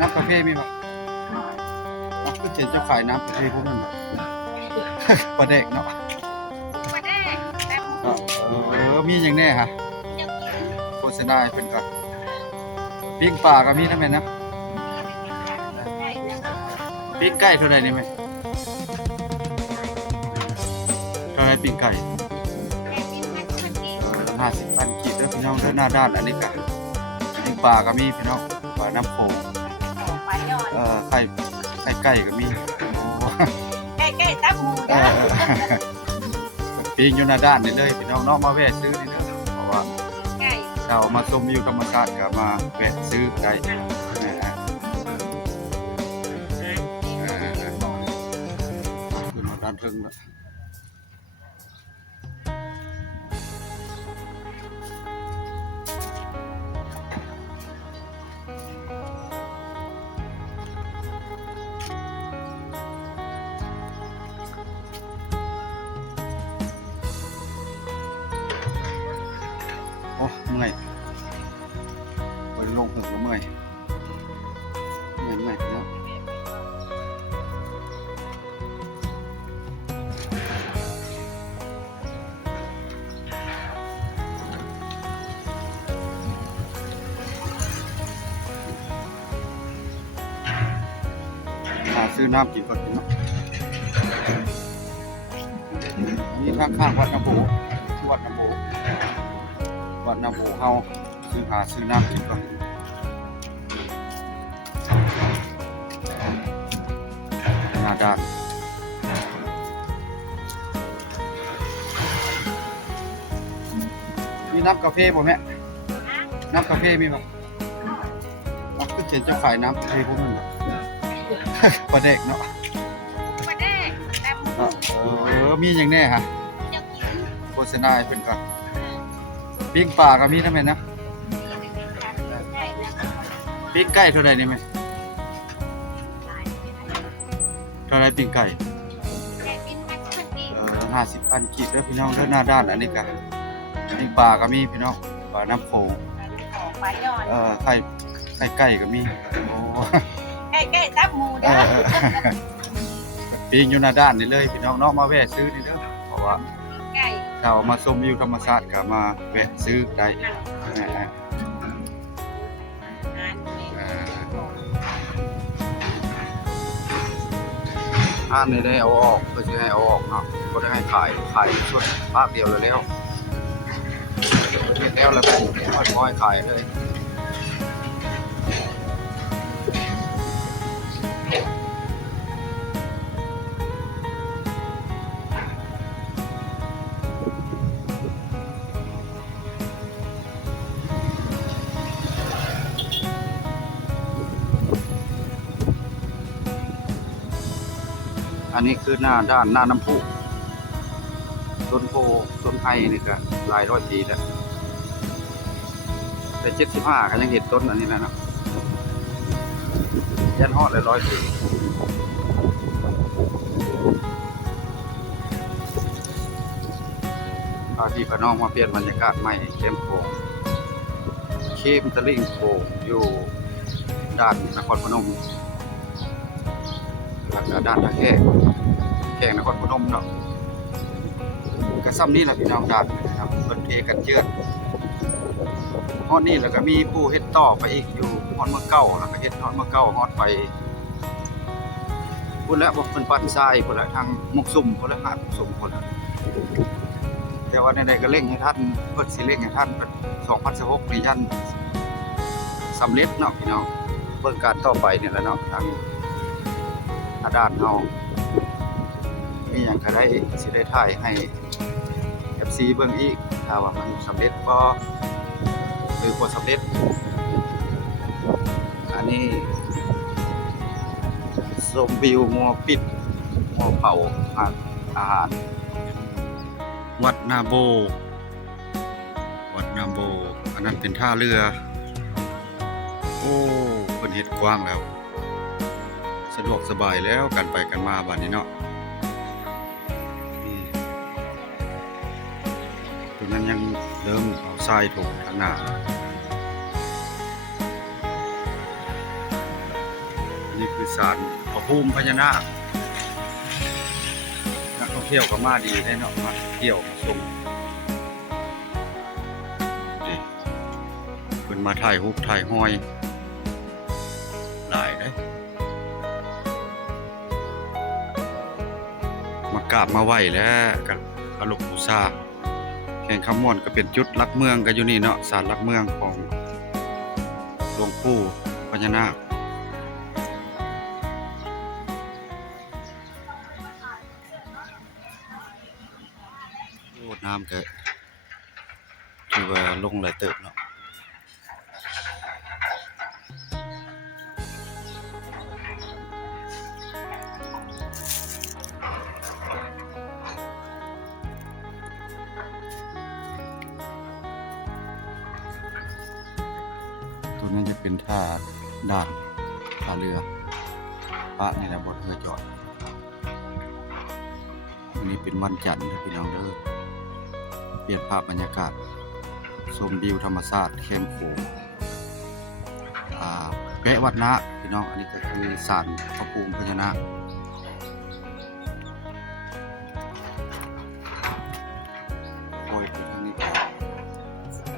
น้ำกาแฟมีบ่ก็เห็นเจ้าขายน้ำกาแฟพวกนั้นปลาแดกเนาะมาได้แต่ มีอย่างแน่ฮะ ยังกิน โฆษณาให้เป็นก่อนปิ้งปลาก็มีนะแม่นะ ไก่แล้วก็ ปิ้งไก่เท่าไหร่นี่แม่เท่าไหร่ปิ้งไก่ ไก่ปิ้งมันก็กิน 50,000กีบเด้อพี่น้องเด้อหน้าด้านอันนี้ก็ปิ้งปลาก็มีพี่น้องปลาน้ำโขง ของปลาหยอด ไก่ก็มีโอ้ ไก่ตับหมู เอ นะ ปิ้งอยู่หน้าด้านนี่เลยพี่น้องเนาะมาแวะซื้อนี่เด้อเพราะว่า ไก่ ถ้าเอามาชมวิวธรรมชาติก็มาแวะซื้อได้ขึ้นมาด้านเทิงแล้วโอ้เมื่อยไปลงเหินก็เมื่อยเนาะหาซื้อน้ำกินก่อนพี่น้องอันนี้ข้างๆวัดน้ำโบที่วัดน้ำโบเฮาซื้อน้ำกินก่อนหน้าด้านมีน้ำกาแฟบ่แม่น้ำกาแฟมีบ่ก็เห็นเจ้าขายน้ำกาแฟพวกนั้นปลาแดกเนาะ มาได้แต่ มีอย่างแน่ฮะ ยังกิน โฆษณาให้เป็นก่อนปิ้งปลาก็มีนะแม่นะ ไก่แล้วก็ ปิ้งไก่เท่าไหร่นี่แม่เท่าไหร่ปิ้งไก่ ไก่ปิ้งมันก็กิน 50,000กีบเด้อพี่น้องเด้อหน้าด้านอันนี้ก็ปิ้งปลาก็มีพี่น้องปลาน้ำโขง ของปลาหยอด ไก่ก็มีโอ้ ไก่ตับหมูนะ ปิ้งอยู่หน้าด้านนี่เลยพี่น้องเนาะมาแวะซื้อนี่เด้อเพราะว่า ไก่ ถ้าเอามาชมวิวธรรมชาติก็มาแวะซื้อได้ห้ามได้เอาออกเพื่อจะให้เอาออกเนาะก็ได้ให้ขายชุดภาคเดียวเลยแล้วเห็นแล้วก็ค่อยๆขายเลยอันนี้คือหน้าด้านหน้าน้ำพุต้นโพต้นไผ่นี่ก็หลายร้อยปีแล้วแต่75ก็ยังเห็นต้นอันนี้นะยันฮอดเลย100 ปีพาพี่พน้องมาเปลี่ยนบรรยากาศใหม่เข้มโขงตะลิ่งโขงอยู่ด้านนครพนมแล้วก็ด้านตะแข่งนครพนมเนาะก็ซ้ำนี่แหละพี่น้องด้านนะครับเพิ่นเทกันเจือดฮอดนี่แล้วก็มีผู้เฮ็ดต่อไปอีกอยู่ฮอดเมืองเก่าแล้วก็เฮ็ดฮอดเมืองเก่าฮอดไปพุ่นแล้วบ่เพิ่นปั้นทรายพุ่นละทางมุกซุ่มพุ่นละหาดมุกซุ่มพุ่นละแต่ว่าใดๆก็เร่งให้ท่านเพิ่นสิเร่งให้ท่าน2016นี่ยันสำเร็จเนาะพี่น้องเบิ่งการต่อไปนี่แหละเนาะทางด้านเฮามีหยังก็ได้สิได้ถ่ายให้ FC เบิ่งอีกถ้าว่ามันสำเร็จบ่หรือบ่สำเร็จอันนี้ชมวิวมัวปิดมัวเผาอาหารวัดนาโบอันนั้นเป็นท่าเรือโอ้เพิ่นเฮ็ดกว้างแล้วสะดวกสบายแล้วกันไปกันมาบัดนี้เนาะตรงนั้นยังเริ่มเอาทรายถูกทางหน้า นี่คือศาลพระภูมิพญานาคนักท่องเที่ยวก็มาดีได้เนาะมาเที่ยวมาชมนี่เพิ่นมาถ่ายรูปถ่ายห้อยหลายเด้มากราบมาไหว้แล้วกันอารมณ์บูชาแข่งคำม่วนก็เป็นจุดหลักเมืองก็อยู่นี่เนาะศาลหลักเมืองของหลวงปู่พญานาคโอ้น้ำก็ถือว่าลงหลายเติบเนาะตัวนี้จะเป็นท่าด่านท่าเรือพระนี่แหละบนเรือจอดอันนี้เป็นวันจันทร์เด้อพี่น้องเด้อเปลี่ยนภาพบรรยากาศชมวิวธรรมชาติแคมป์โขงแวะวัดนะพี่น้องอันนี้ก็คือศาลพระภูมิพญานาคโอ้ยทางนี้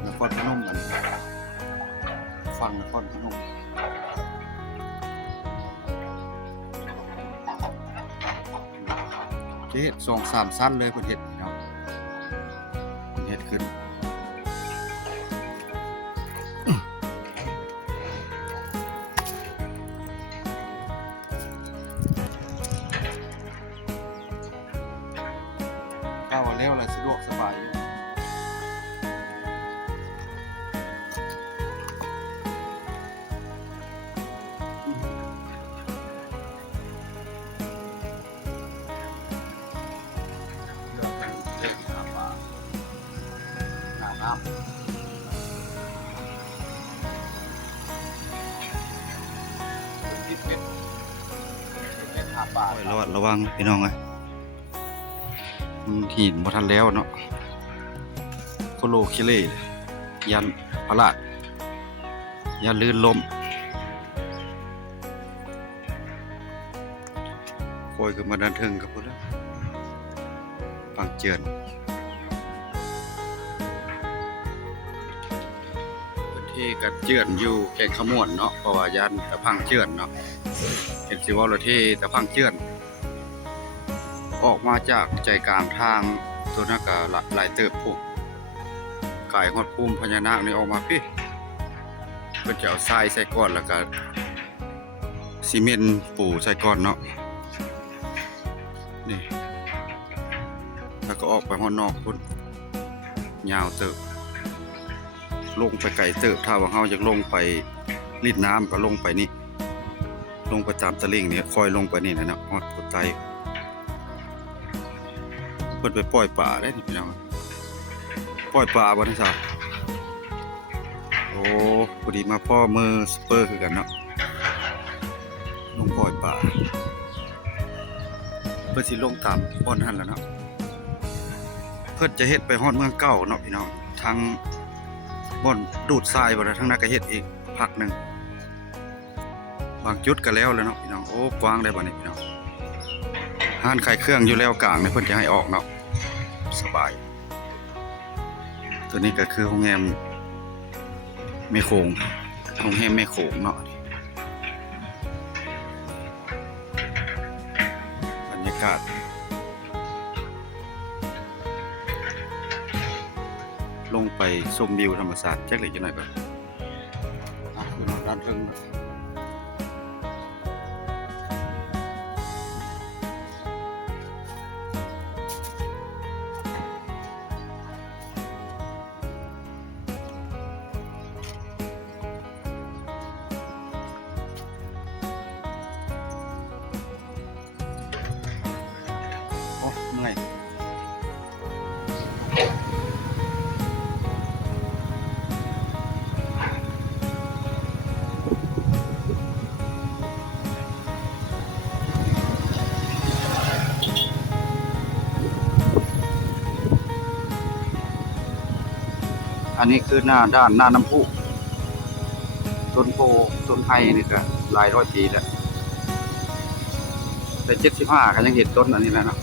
นครพนมกันฟังนครพนมเฮ็ด2-3สั้นเลยเพิ่นเฮ็ดเนาะเฮ็ดขึ้นก้าวแล้วล่ะสะดวกสบายระวังพี่น้องหินบ่ทันแล้วเนาะโคโลคิเล่ยันพลาดยันลื่นล้มโคยขึ้นมาดันถึงกับพุ่นปังเจือนพื้นที่กัดเจือนอยู่แข่งขมวนเนาะเพราะว่ายันตะพังเจือนเนาะเห็นสิว่าประเทศตะพังเจือนออกมาจากใจกลางทางตัวนักหลายเติบผูกกายฮอดภูมิพญานาคนี่ออกมาพี่เพิ่นจะเอาทรายใส่ก้อนแล้วก็ซีเมนต์ปูใส่ก้อนเนาะนี่แล้วก็ออกไปฮอดนอกพุ่นยาวเติบลงไปไกลเติบถ้าว่าเฮาอยากลงไปลิดน้ำก็ลงไปนี่ลงไปตามตะลิ่งนี่ค่อยลงไปนี่นะเนาะฮอดพุ่นไตเพิ่นไปปล่อยป่าได้นี่พี่น้องปล่อยป่าบ่ได้ซะโอ้พอดีมาพ่อมือสเปอร์คือกันเนาะลงปล่อยป่าเพิ่นสิลงตามบ่อนหั่นล่ะเนาะเพิ่นจะเฮ็ดไปฮอดเมืองเก่าเนาะพี่น้องทางบ่อนดูดทรายบ่ได้ทางนั้นก็เฮ็ดอีกพักนึงบางจุดก็แล้วเนาะพี่น้องโอ้กว้างได้บ่นี่พี่น้องห้านขายเครื่องอยู่แล้วกลางเนี่ยเพิ่นจะให้ออกเนาะสบายตัวนี้ก็คือโรงแรมแม่โขงโรงแรมแม่โขงเนาะบรรยากาศลงไปชมวิวธรรมชาติจักเล็กจังหน่อยก่อนคือด้านเทิงเมื่อยอันนี้คือหน้าด้านหน้าน้ำพุต้นโพต้นไผ่นี่ก็หลายร้อยปีแล้ว แต่75ก็ยังเห็นต้นอันนี้แล้วเนาะ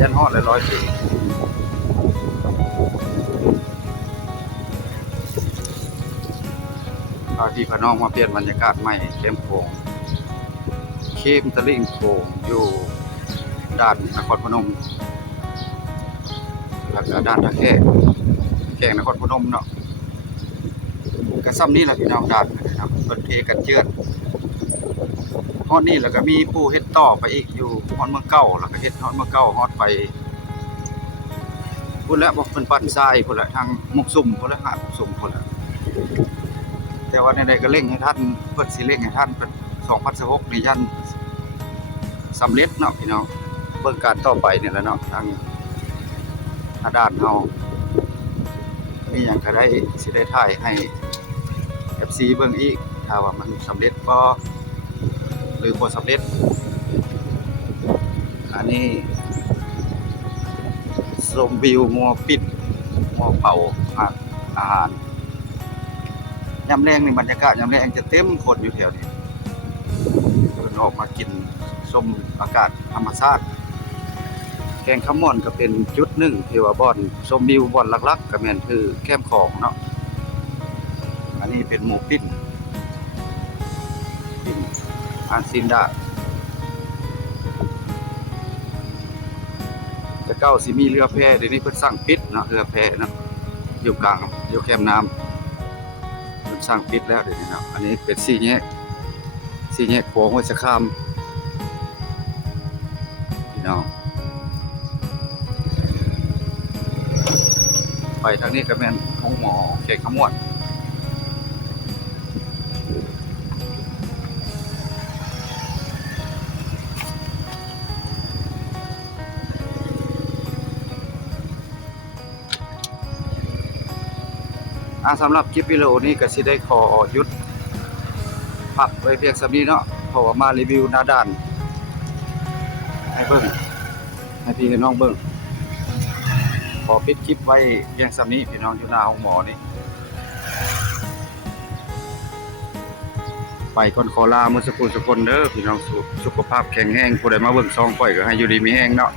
ยันฮอดเลย100 ปีเอาที่พะน้องมาเปลี่ยนบรรยากาศใหม่เข้มโขงเข้มตะลิ่งโขงอยู่ด้านนครพนมแล้วก็ด้านท่าแขกนครพนมเนาะก็ซ้ำนี้แหละพี่น้องด้านนะครับเพิ่นเทกันเจือนฮอดนี่แล้วก็มีผู้เฮ็ดต่อไปอีกอยู่ฮอดเมืองเก่าแล้วก็เฮ็ดฮอดเมืองเก่าฮอดไปพุ่นแล้วบอกเพิ่นปั้นทรายพุ่นละทางมุกซุ่มพุ่นละหาดมุกซุ่มพุ่นละแต่ว่าใดๆก็เร่งให้ท่านเพิ่นสิเร่งให้ท่านเป็น2016นี่ยันสำเร็จเนาะพี่น้องเบิ่งการต่อไปนี่แหละเนาะทางด้านเฮามีหยังก็ได้สิได้ถ่ายให้ FC เบิ่งอีกถ้าว่ามันสำเร็จบ่หรือบ่สำเร็จอันนี้ชมวิวมัวปิดมัวเป่าอาหารยามแลงนี่บรรยากาศยามแลงจะเต็มคนอยู่แถวนี้เดินออกมากินชมอากาศธรรมชาติแกงขม่อนก็เป็นจุดหนึ่งที่ว่าบ่อนชมวิวบ่อนหลักๆก็แม่นคือแคมป์ของเนาะอันนี้เป็นหมูปิ้นอาซินดาแต่เก้าสิมีเรือแพเดี๋ยวนี้เพิ่นสร้างปิดเนาะเรือแพเนาะอยู่กลางอยู่แคมป์น้ำเพิ่นสร้างปิดแล้วเดี๋ยวนี้เนาะอันนี้เป็นสี่แยกโค้งห้วยสะคามพี่น้องไปทางนี้ก็แม่นห้องหมอเขตขมวดสำหรับคลิปวิดีโอนี้ก็สิได้ขอหยุดพักไว้เพียงสำนี้เนาะเพราะว่ามารีวิวหน้าด้านให้เบิ่งให้พี่ให้น้องเบิ่งขอปิดคลิปไว้เพียงสำนี้พี่น้องอยู่หน้าห้องหมอนี่ไปก่อนขอลามื้อสักคนเด้อพี่น้องสุขภาพแข็งแรงผู้ใดมาเบิ่งช่องก้อยก็ให้อยู่ดีมีแรงเนาะ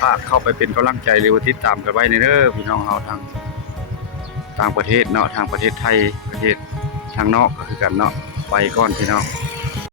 ฝากเข้าไปเป็นกำลังใจหรือว่าติดตามกันไว้ในเด้อพี่น้องเฮาทางต่างประเทศเนาะทางประเทศไทยประเทศทางนอกก็คือกันเนาะไปก่อนพี่น้อง